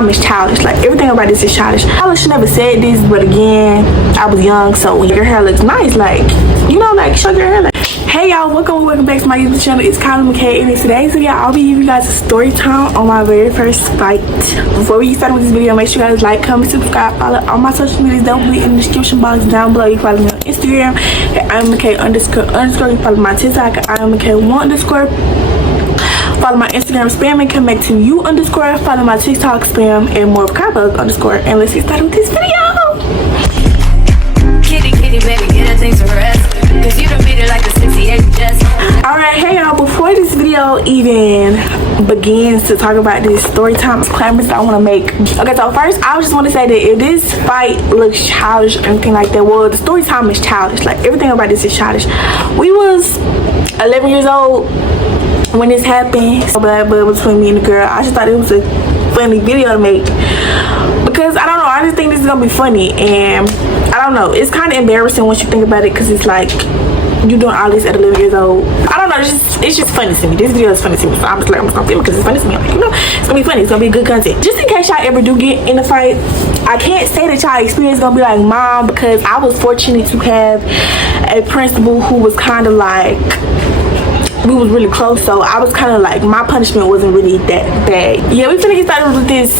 time is childish. Like, everything about this is childish. I should never said this, but again, I was young, so when your hair looks nice, like, you know, like, show your hair. Like, hey y'all, welcome back to my YouTube channel. It's 𝐒𝐓𝐎, and in today's video, I'll be giving you guys a story time on my very first fight. Before we get started with this video, make sure you guys like, comment, subscribe, follow all my social medias down below in the description box down below. You can follow me on Instagram at 𝐅𝐈𝐑𝐒𝐓__. You can follow my TikTok at 𝐅𝐈𝐑𝐒𝐓_. Follow my Instagram @spam_you_. Follow my TikTok spam and more _. And let's get started with this video. Kitty, baby, get her things to rest. Cause you done beat it like the 68 Jets. Alright, hey y'all, before this video even begins to talk about this story time disclaimers that I want to make. Okay, so first, I just want to say that if this fight looks childish or anything like that, well, the story time is childish. Like, everything about this is childish. We was 11 years old when this happened. So bad blood between me and the girl. I just thought it was a funny video to make. Because, I don't know, I just think this is going to be funny. And, I don't know, it's kind of embarrassing once you think about it. Because it's like, you doing all this at 11 years old. I don't know, it's just funny to me. This video is funny to me. So I'm just like, I'm just going to film it because it's funny to me. Like, you know, it's going to be funny. It's going to be good content. Just in case y'all ever do get in a fight, I can't say that y'all experience is going to be like mine. Because I was fortunate to have a principal who was kind of like, we was really close. So I was kind of like, my punishment wasn't really that bad. Yeah, we finna get started with this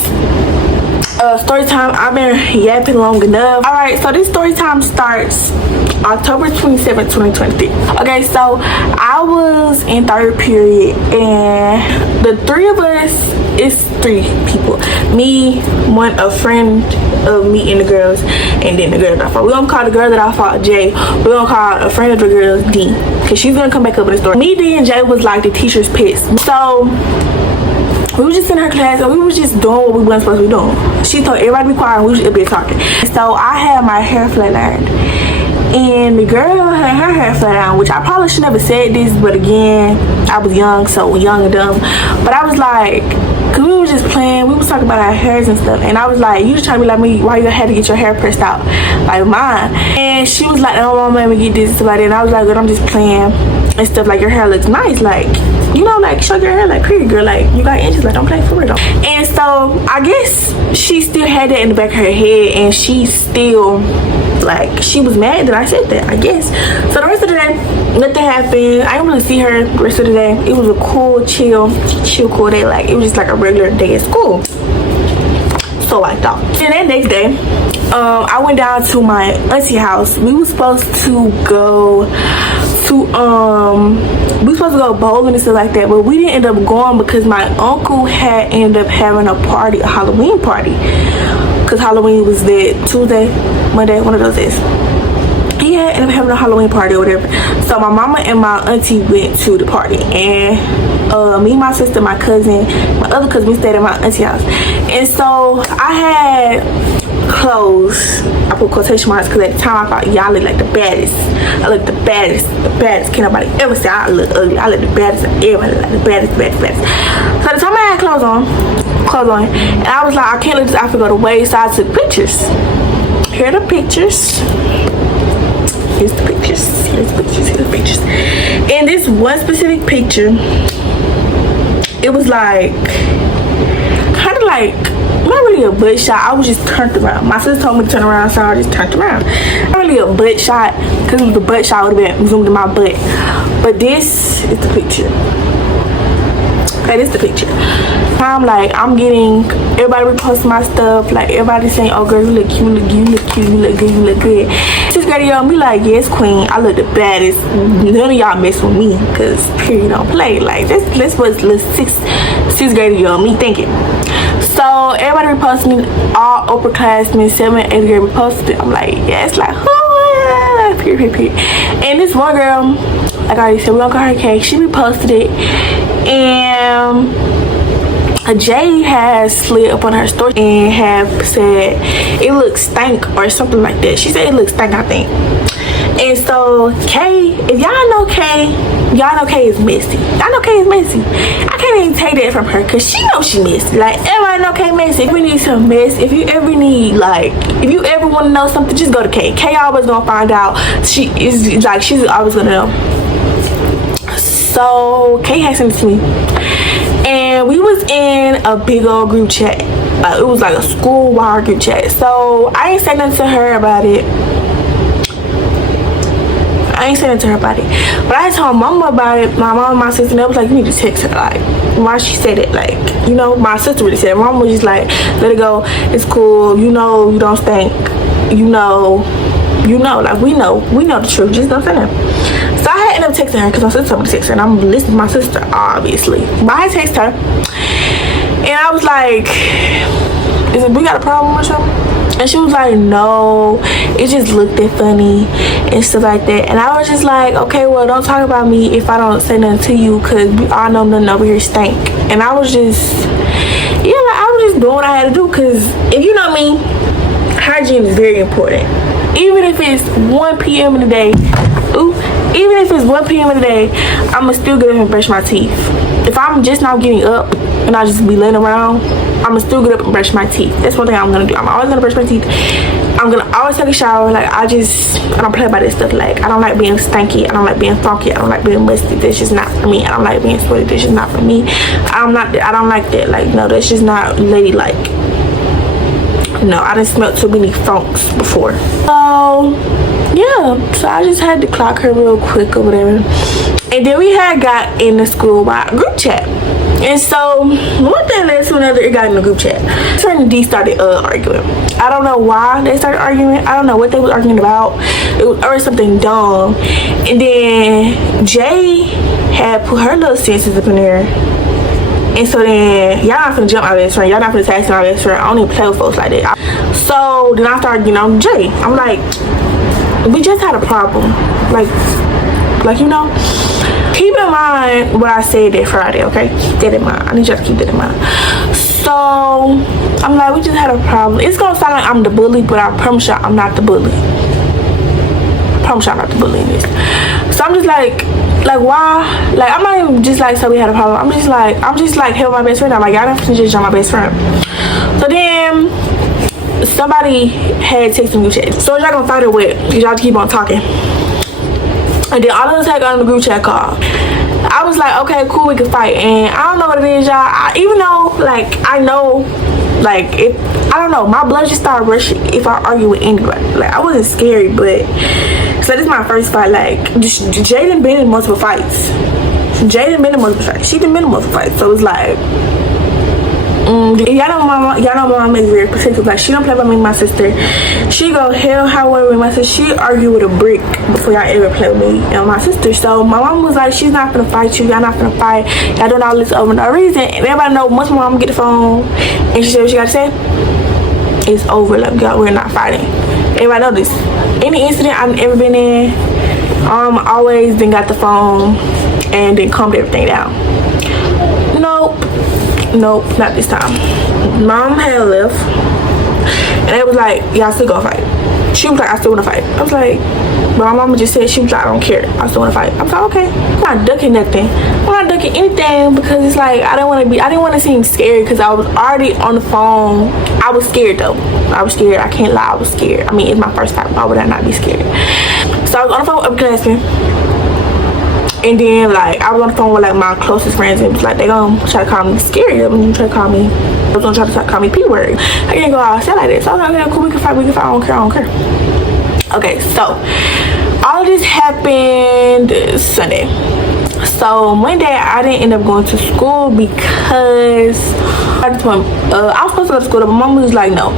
story time. I've been yapping long enough. Alright, so this story time starts October 27th, 2023. Okay, so I was in third period and the three of us, it's three people. Me, a friend of me and the girls, and then the girl that I fought. We're gonna call the girl that I fought Jay. We're gonna call a friend of the girls D, because she's gonna come back up with the story. Me, D, and Jay was like the teacher's pets. So we was just in her class and we was just doing what we weren't supposed to be doing. She told everybody to be quiet and we was up there talking. So I had my hair flatlined and the girl had her hair flatlined, which I probably should never said this, but again, I was young, so young and dumb. But I was like, cause we was just playing, we was talking about our hairs and stuff, and I was like, you just trying to be like me, why you had to get your hair pressed out like mine? And she was like, oh, mama, let me get this and stuff like that. And I was like, girl, I'm just playing and stuff, like, your hair looks nice, like, you know, like, show your hair, like, pretty girl, like, you got inches, like, don't play for real. And so I guess she still had that in the back of her head, and she still, like, she was mad that I said that, I guess. So the rest of the day, nothing happened. I didn't really see her the rest of the day. It was a cool, chill, cool day. Like, it was just like a regular day at school. So I thought. And that next day, I went down to my auntie house. We were supposed to go bowling and stuff like that, but we didn't end up going because my uncle had ended up having a party, a Halloween party, because Halloween was that Tuesday, Monday, one of those days. He had ended up having a Halloween party or whatever. So my mama and my auntie went to the party, and me, my sister, my cousin, my other cousin, we stayed at my auntie house. And so I had clothes, I put quotation marks because at the time I thought, yeah, I look like the baddest. I look the baddest. Can't nobody ever say I look ugly. I look the baddest. Everybody like the baddest. So at the time I had clothes on, and I was like, I can't let this outfit go to waste. So I took pictures. Here are the pictures. Here's the pictures. And this one specific picture, it was like, kind of like, not really a butt shot. I was just turned around. My sister told me to turn around, so I just turned around. Not really a butt shot, because if it was a butt shot, it would have been zoomed in my butt. But this is the picture. Okay, this is the picture. I'm like, I'm getting, everybody reposting my stuff. Like, everybody saying, oh girl, you look cute, you look cute, you look good, you look good. Sixth grade y'all be like, yes queen, I look the baddest. None of y'all mess with me, because period, don't play. Like, this was sixth grade y'all, me thinking. So everybody reposted me, all upperclassmen, 7th and 8th grade reposted it. I'm like, yes, like, period. And this one girl, like I already said, we gonna call her K, she reposted it, and Jay has slid up on her story and have said it looks stank or something like that. She said it looks stank, I think. And so Kay, if y'all know Kay, y'all know Kay is messy. Y'all know Kay is messy. I can't even take that from her because she knows she messy. Like, everybody know Kay messy. If we need some mess, if you ever need, like, if you ever want to know something, just go to Kay. Kay always gonna find out. She is like, she's always gonna know. So Kay had sent it to me, and we was in a big old group chat. It was like a school-wide group chat. So I ain't say nothing to her about it. But I told my mama about it. My mom and my sister, and they was like, you need to text her. Like, why she said it? Like, you know, my sister really said it. My mom was just like, let it go. It's cool. You know, you don't stink. You know, like, we know the truth. Just don't say that. So I ended up texting her because my sister told me to text her, and I'm listening to my sister, obviously. But I text her, and I was like, we got a problem or something? And she was like, no, it just looked funny and stuff like that. And I was just like, okay, well, don't talk about me if I don't say nothing to you, because we all know nothing over here stink. And I was just, yeah, like, I was just doing what I had to do, because if you know me, hygiene is very important. Even if it's 1 p.m. in the day, even if it's 1 p.m. in the day, I'ma still get up and brush my teeth. If I'm just not getting up and I just be laying around, I'ma still get up and brush my teeth. That's one thing I'm gonna do. I'm always gonna brush my teeth. I'm gonna always take a shower. Like, I don't play about this stuff. Like, I don't like being stanky. I don't like being funky. I don't like being musty. That's just not for me. I don't like being sweaty. That's just not for me. I don't like that. Like, no, that's just not ladylike. No, I done smelled too many funks before. So yeah, so I just had to clock her real quick or whatever. And then we had got in the school by group chat. And so one thing led to another, it got in the group chat. Her and D started arguing. I don't know why they started arguing. I don't know what they was arguing about. It was always something dumb. And then Jay had put her little senses up in there. And so then, y'all not finna jump my best friend. Y'all not finna text my best friend. I don't even play with folks like that. So then I started getting on Jay. I'm like, we just had a problem. Like, you know? Keep in mind what I said that Friday, okay? That in mind. I need y'all to keep that in mind. So, I'm like, we just had a problem. It's gonna sound like I'm the bully, but I promise y'all I'm not the bully. I promise y'all I'm not the bully in this. So I'm just like why? Like, I'm not even just like, so we had a problem. I'm just like help my best friend. I'm like, y'all don't just jump my best friend. So then somebody had texted me group chat. So y'all gonna fight it with, because y'all keep on talking. And then all of us had got on the group chat call. I was like, okay, cool, we can fight. And I don't know what it is, y'all. Even though, like, I know, like, if I don't know, my blood just started rushing if I argue with anybody. Like, I wasn't scared, but so this is my first fight. Like, Jaden been in multiple fights. She done been in multiple fights. So it's like, y'all know my mom is very protective. Like, she don't play about me and my sister. She go hell however with my sister. She argue with a brick before y'all ever play with me and my sister. So my mom was like, she's not gonna fight you. Y'all not gonna fight. Y'all doing all this over no reason. And everybody know once my mom get the phone and she said what she gotta say, it's over. Like, y'all, we're not fighting. Everybody know this. Any incident I've ever been in, always then got the phone and then calmed everything down. Nope, not this time. Mom had left and it was like, y'all still gonna fight. She was like, I still wanna fight. I was like, but my mama just said, she was like, I don't care, I still wanna fight. I was like, okay. I'm not ducking nothing. I'm not ducking anything, because it's like, I didn't wanna seem scared, because I was already on the phone. I was scared though. I was scared. I can't lie, I was scared. I mean, it's my first time. Why would I not be scared? So I was on the phone with upperclassmen. And then, like, I was on the phone with, like, my closest friends, and it was like, they gonna try to call me scary. When you try to call me, they was gonna try to call me P-word. I can't go outside like that. So I was like, okay, cool, we can fight, I don't care. Okay, so all of this happened Sunday. So Monday, I didn't end up going to school because I was supposed to go to school, but my mom was like, no.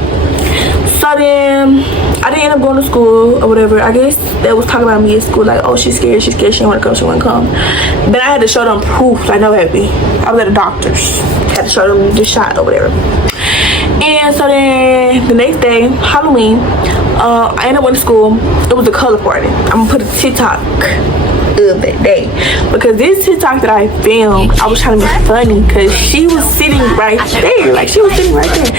So then I didn't end up going to school or whatever. I guess they was talking about me at school, like, oh, she's scared, she didn't want to come. Then I had to show them proof, like, no, happy. I was at the doctor's. Had to show them the shot or whatever. And so then the next day, Halloween, I ended up going to school. It was a color party. I'm gonna put a TikTok of that day, because this TikTok that I filmed, I was trying to be funny because she was sitting right there. Like, she was sitting right there.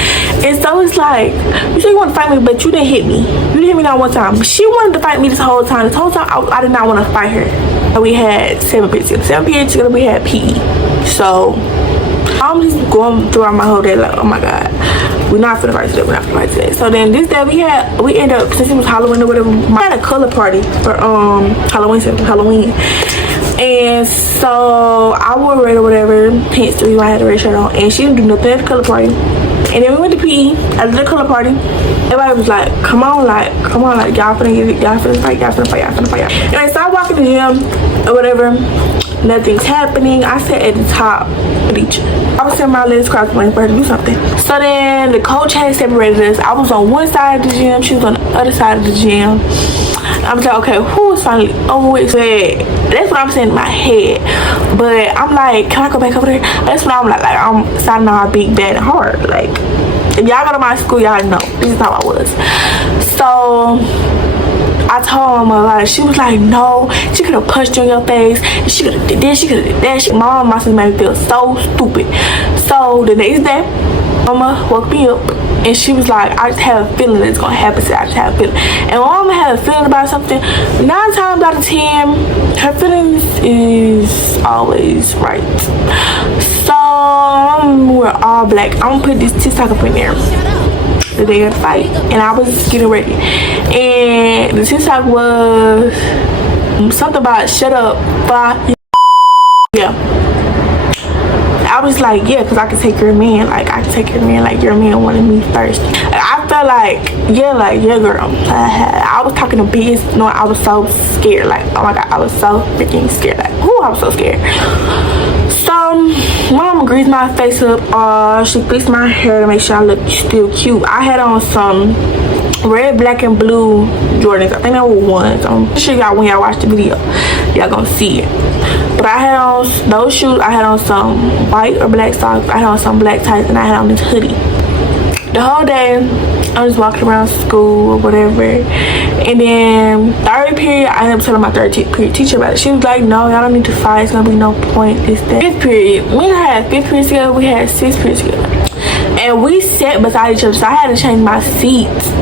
And so it's like, you say you want to fight me, but you didn't hit me. You didn't hit me not one time. She wanted to fight me this whole time. This whole time I did not want to fight her. We had 7 periods together. We had PE. So I'm just going throughout my whole day like, oh my god, we're not finna fight today. So then this day we ended up, since it was Halloween or whatever, I had a color party for Halloween. And so I wore red or whatever, hence the reason why I had a red shirt on. And she didn't do nothing at the color party. And then we went to PE at the color party. Everybody was like, come on, like y'all finna get it, y'all finna fight. And I started walking the gym or whatever. Nothing's happening. I sat at the top of each. I was sitting my legs crossed waiting for her to do something. So then the coach had separated us. I was on one side of the gym, she was on the other side of the gym. I'm like, okay, who is finally over with? That's what I'm saying in my head. But I'm like, can I go back over there? That's what I'm like I'm sounding all big, bad, and hard. Like, if y'all go to my school, y'all know this is how I was. So I told my mom, she was like, no, she could have punched you in your face, and she could have did this, she could have did that. My mom must have made me feel so stupid. So the next day, mama woke me up and she was like, I just have a feeling it's gonna happen. I just have a feeling. And when mama had a feeling about something, 9 times out of 10, her feelings is always right. So we're all black. I'm gonna put this TikTok up in there. The day of the fight, and I was getting ready, and the TikTok was something about shut up, but yeah. I was like, yeah, because I can take your man, like I can take your man, like your man wanted me first. I felt like yeah girl. I was talking to biz, no, I was so scared, like oh my god, I was so freaking scared, like I was so scared. So mom greased my face up, she fixed my hair to make sure I look still cute. I had on some red, black, and blue Jordans. I think they were ones. I'm sure y'all, when y'all watch the video, y'all gonna see it. But I had on those shoes, I had on some white or black socks, I had on some black tights, and I had on this hoodie. The whole day, I was walking around school or whatever. And then third period, I ended up telling my third period teacher about it. She was like, no, y'all don't need to fight. It's gonna be no point. This, that. Fifth period, we had 5th period together. We had 6th period together. And we sat beside each other, so I had to change my seats.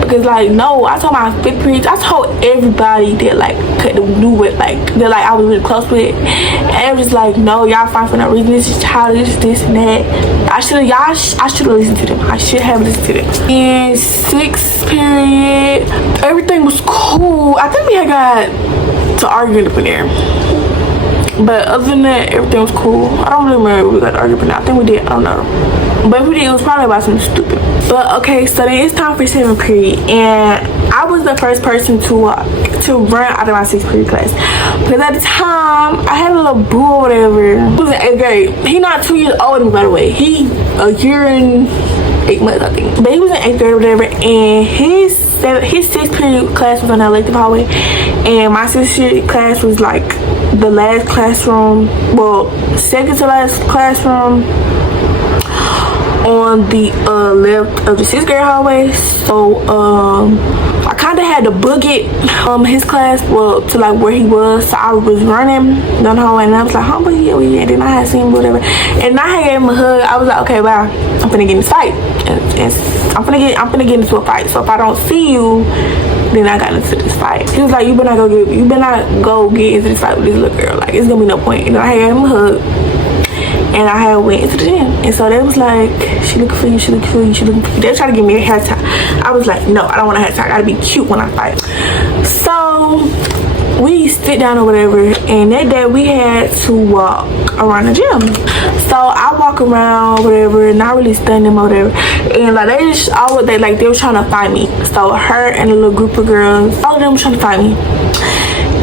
Because like, no, I told my 5th period, I told everybody that like knew what, like that like I was really close with. And it was like, no, y'all fight for no reason. This is childish, this and that. I should have listened to them. I should have listened to them. In 6th period, everything was cool. I think we had got to arguing up in there. But other than that, everything was cool. I don't really remember if we got to argue, but I think we did. I don't know. But if we did, it was probably about something stupid. But okay, so then it's time for 7th period, and I was the first person to run out of my 6th period class. Because at the time, I had a little boo or whatever. He was in 8th grade. He not 2 years older than me, by the way. He a year and 8 months, I think. But he was in 8th grade or whatever, and his 6th period class was on the elective hallway, and my 6th period class was like the last classroom, well, second to last classroom on the left of the 6th grade hallway. So I kind of had to book it his class, well, to like where he was. So I was running down the hallway, and I was like, oh, but yeah, and then I had seen him, whatever, and I had gave him a hug. I was like, okay, bye, I'm finna get in this fight, and I'm finna get into a fight. So if I don't see you, then I got into this fight. He was like, you better not go get into this fight with this little girl, like it's gonna be no point. And I had him a hug, and I had went into the gym, and so they was like, she looking for you, she looking for you, she looking for you. They tried to give me a hair tie. I was like, no, I don't want a hair tie. I gotta be cute when I fight. So we sit down or whatever, and that day we had to walk around the gym. So I walk around whatever, not really studying them or whatever, and like they were trying to find me. So her and a little group of girls, all of them were trying to find me.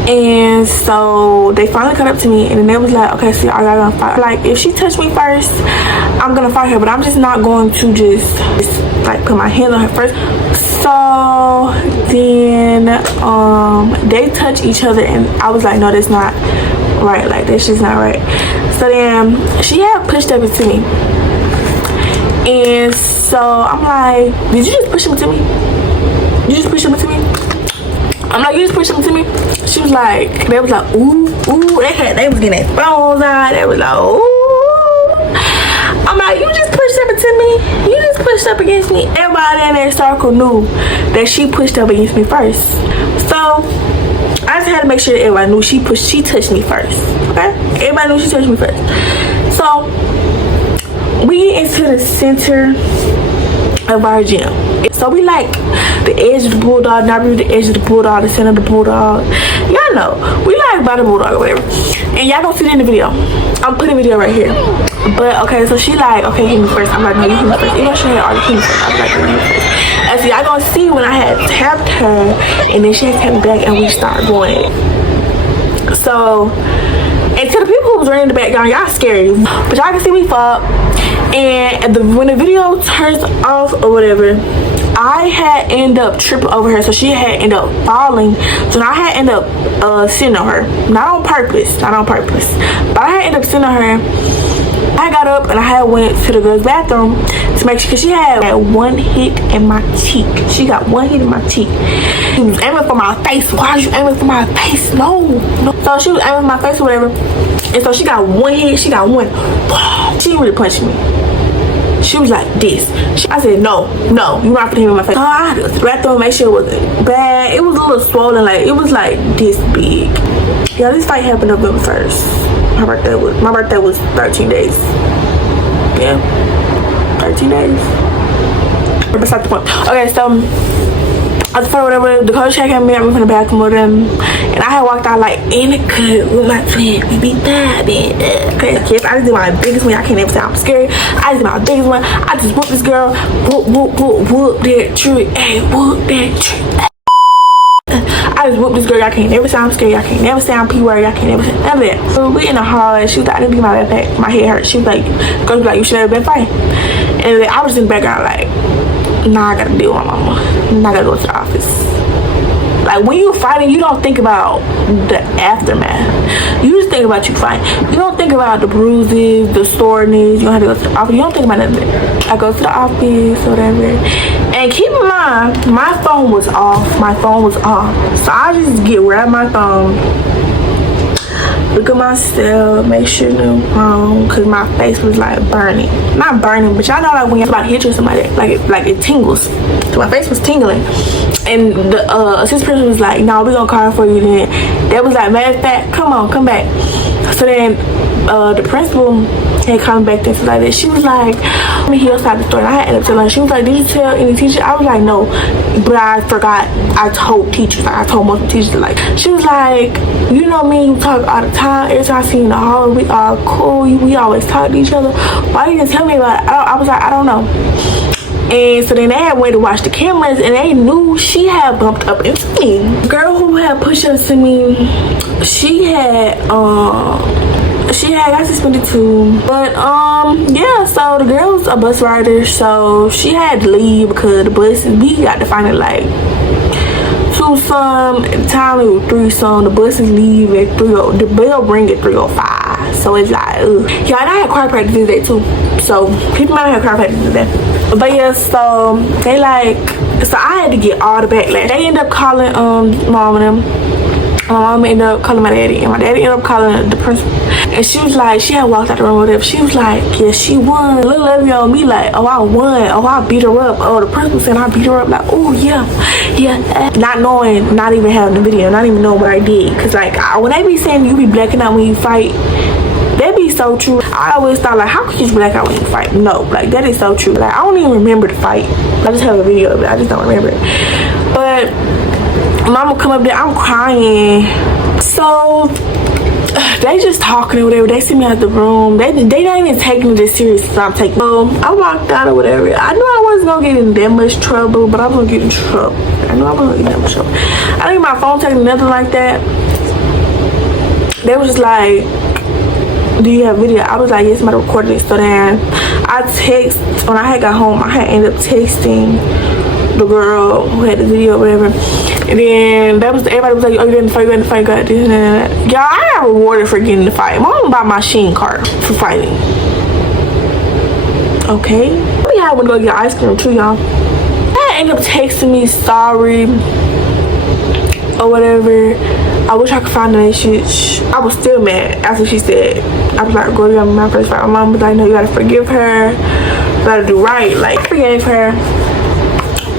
And so they finally cut up to me, and then they was like, okay, so are y'all gonna fight? Like, if she touched me first, I'm gonna fight her, but I'm just not going to just like put my hands on her first. So then they touch each other, and I was like, no, that's not right, like that's just not right. So then she had pushed up into me, and so I'm like, did you just push him into me? You just push him into me? I'm like, you just pushed him to me? She was like, they was like, ooh, they was getting their phones out. They was like, ooh. I'm like, you just pushed up into me? You just pushed up against me? Everybody in that circle knew that she pushed up against me first. So I just had to make sure that everybody knew she touched me first. Okay? Everybody knew she touched me first. So we get into the center of our gym. So we like the edge of the bulldog, not really the edge of the bulldog, the center of the bulldog. Y'all know. We like Body Bulldog or whatever. And y'all gonna see it in the video. I'm putting the video right here. But okay, so she like, okay, hit me first. I'm like, no, you hit me first. Even though she had already hit me first, I was like, hit me first. And so y'all gonna see when I had tapped her, and then she had tapped me back, and we started going. So, and to the people who was running in the background, y'all scary, but y'all can see me fuck. And when the video turns off or whatever, I had ended up tripping over her, so she had ended up falling. So I had ended up sitting on her, not on purpose, but I had ended up sitting on her. I got up and I had went to the girl's bathroom to make sure, because she had one hit in my cheek. She got one hit in my cheek. She was aiming for my face. Why are you aiming for my face? No. So she was aiming for my face or whatever. And so she got one hit. She got one. She didn't really punch me. She was like this. I said, no, you're not gonna hit me in my face. So I had to go to the bathroom and make sure it wasn't bad. It was a little swollen, like it was like this big. Yeah, this fight happened November 1st. My birthday was 13 days. Yeah, 13 days. But beside the point. Okay, so I was whatever. The coach had came in from the bathroom with them, and I had walked out like in the cut with my twin. We beat that, man. Okay, kids, I just did my biggest one. I can't ever say I'm scared. I just did my biggest one. I just whooped this girl. Whoop that trick. Hey, whoop that trick. I just whooped this girl. Y'all can't never say I'm scared. Y'all can't never say I'm P-word. Y'all can't never say none of that. So we in the hall, and she was like, I didn't be my backpack. My head hurt. She was like, girl was like, you should have been fighting. And I was in the background like, nah, I gotta deal with my mama. Nah, I gotta go to the office. Like when you fighting, you don't think about the aftermath. You just think about you fighting. You don't think about the bruises, the soreness. You don't have to go to the office. You don't think about nothing. I go to the office or whatever. And keep in mind, my phone was off. So I just get rid of my phone, look at myself, make sure nothing wrong, cause my face was like burning. Not burning, but y'all know like when you're about to hit you or something like it tingles. So my face was tingling. And the assistant principal was like, no, we gonna call for you then. That was like, matter of fact, come back. So then the principal had come back there like that. She was like, let me hear outside the store. And I had to tell her. She was like, did you tell any teacher? I was like, no, but I forgot. I told teachers. Like, I told most teachers. Like, she was like, you know me, you talk all the time. Every time I see you in the hall, we all cool. We always talk to each other. Why you didn't tell me about it? I was like, I don't know. And so then they had went to watch the cameras, and they knew she had bumped up into me. The girl who had pushed into me, she had got suspended too. But yeah, so the girl was a bus rider, so she had to leave because the bus, we got to find it like 2-some, at the time it was 3-some. The buses leave at 3:00, the bell ring at 3:05. So it's like, ugh. Yeah, and I had choir practice today too. So people might have choir practice today. But yeah, so they like, so I had to get all the backlash. They ended up calling mom and them. My mom ended up calling my daddy, and my daddy ended up calling the principal. And she was like, she had walked out the room or whatever. She was like, yeah, she won. Little Levy on me like, oh, I won. Oh, I beat her up. Oh, the principal said I beat her up. Like, oh, yeah. Not knowing, not even having the video, not even knowing what I did. Because like, when they be saying you be blacking out when you fight, that be so true. I always thought like, how could you black out when you fight? No, like that is so true. Like I don't even remember the fight. I just have a video of it. I just don't remember it. But mama come up there, I'm crying. So they just talking or whatever. They see me out the room. They not even taking it as serious as I'm taking. I walked out or whatever. I knew I wasn't gonna get in that much trouble, but I was gonna get in trouble. I knew I wasn't gonna get in that much trouble. I didn't get my phone taken, nothing like that. They was just like, do you have video? I was like, yes, somebody recorded it. So then I text, when I had got home, I had ended up texting the girl who had the video or whatever. And then that was, everybody was like, oh, you got in the fight, got this and that. Y'all, I got rewarded for getting in the fight. My mom bought my Sheen card for fighting. Okay. We had went to go get ice cream too, y'all. I ended up texting me sorry or whatever. I wish I could find the message. I was still mad after she said, I was like, girl, you got my first fight. My mom was like, no, you gotta forgive her. You gotta do right. Like, I forgave her.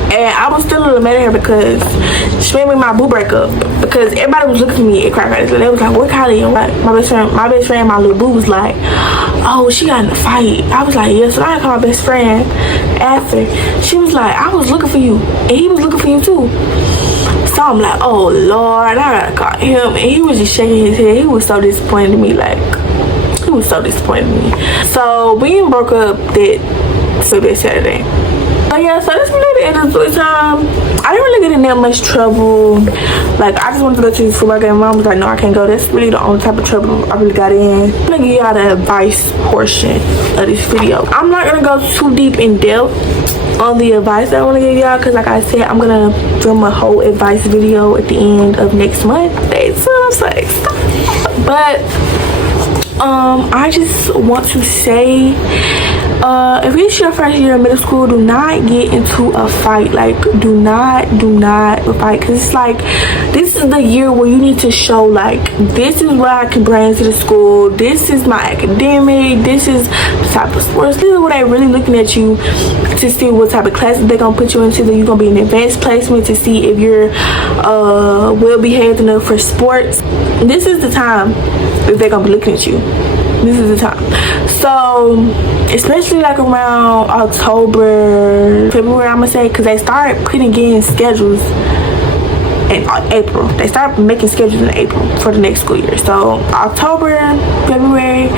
And I was still a little mad at her because she made me my boo break up. Because everybody was looking for me at crack fights. So they was like, what Khyley? And what? My best friend, my little boo was like, oh, she got in a fight. I was like, yeah. So I called my best friend after. She was like, I was looking for you. And he was looking for you too. So I'm like, oh Lord, I gotta call him. And he was just shaking his head. He was so disappointed in me. Like, he was so disappointed in me. So we broke up that Saturday. But yeah, so this is really the end of the story time. I didn't really get in that much trouble. Like, I just wanted to go to this football game. Mom was like, no, I can't go. That's really the only type of trouble I really got in. I'm gonna give y'all the advice portion of this video. I'm not gonna go too deep in depth on the advice that I want to give y'all, because like I said, I'm gonna film a whole advice video at the end of next month. That's what I'm saying. But I just want to say, if it's your first year in middle school, do not get into a fight. Like, do not fight, because it's like, this is the year where you need to show, like, this is what I can bring to the school, this is my academic, this is the type of sports, this is what they're really looking at you to see what type of classes they're gonna put you into. That you're gonna be in advanced placement to see if you're well behaved enough for sports. This is the time that they're gonna be looking at you. This is the time. So especially like around October, February, I'm gonna say, because they start putting in schedules in April. They start making schedules in April for the next school year. So October, February,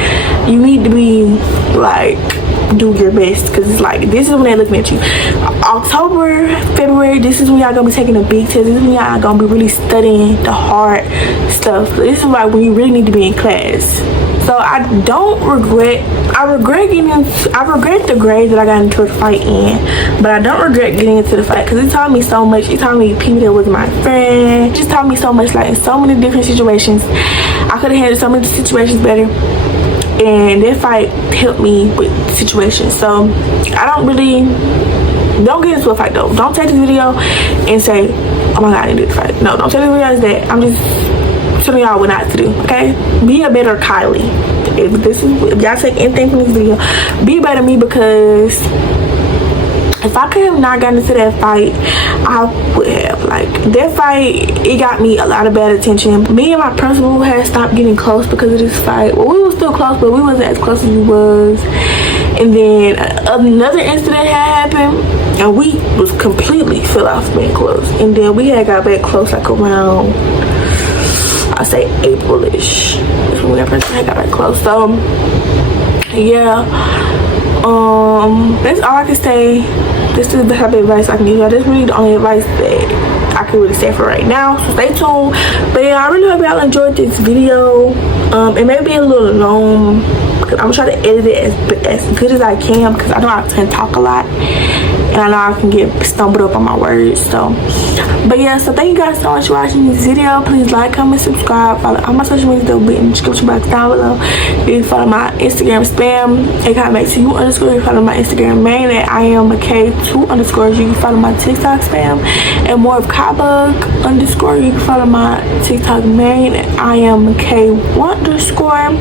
you need to be like, do your best, because it's like, this is when they're looking at you. October, February, this is when y'all gonna be taking a big test. This is when y'all gonna be really studying the hard stuff. This is like when you really need to be in class. So I regret the grade that I got into a fight in, but I don't regret getting into the fight, because it taught me so much. It taught me people that was my friend. It just taught me so much, like in so many different situations. I could have handled so many situations better, and that fight helped me with situations. So I don't get into a fight though. Don't take this video and say, oh my god, I didn't do the fight. No, don't take this video as that. I'm just telling y'all what not to do, okay? Be a better Khyley. If y'all take anything from this video, be better me, because if I could have not gotten into that fight, I would have. Like, that fight, it got me a lot of bad attention. Me and my principal had stopped getting close because of this fight. Well, we were still close, but we wasn't as close as we was. And then another incident had happened, and we was completely fell off being close. And then we had got back close like around, I say April-ish. That's when that person had got back close. So yeah, that's all I can say. This is the type of advice I can give y'all. That's really the only advice that I can really say for right now. So stay tuned. But yeah, I really hope y'all enjoyed this video. It may be a little long, because I'm gonna try to edit it as good as I can, because I know I can talk a lot, and I know I can get stumbled up on my words. So but yeah, so thank you guys so much for watching this video. Please like, comment, subscribe, follow all my social media. They'll be in the description box down below. You can follow my Instagram spam @HEYYYY. You can follow my Instagram main at @IamMcKay2_. You can follow my TikTok spam and more of Kabug_. You can follow my TikTok main at IamMcKay1_.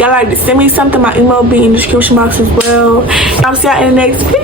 Y'all like to send me something, my email will be in the description box as well. I'll see y'all in the next video.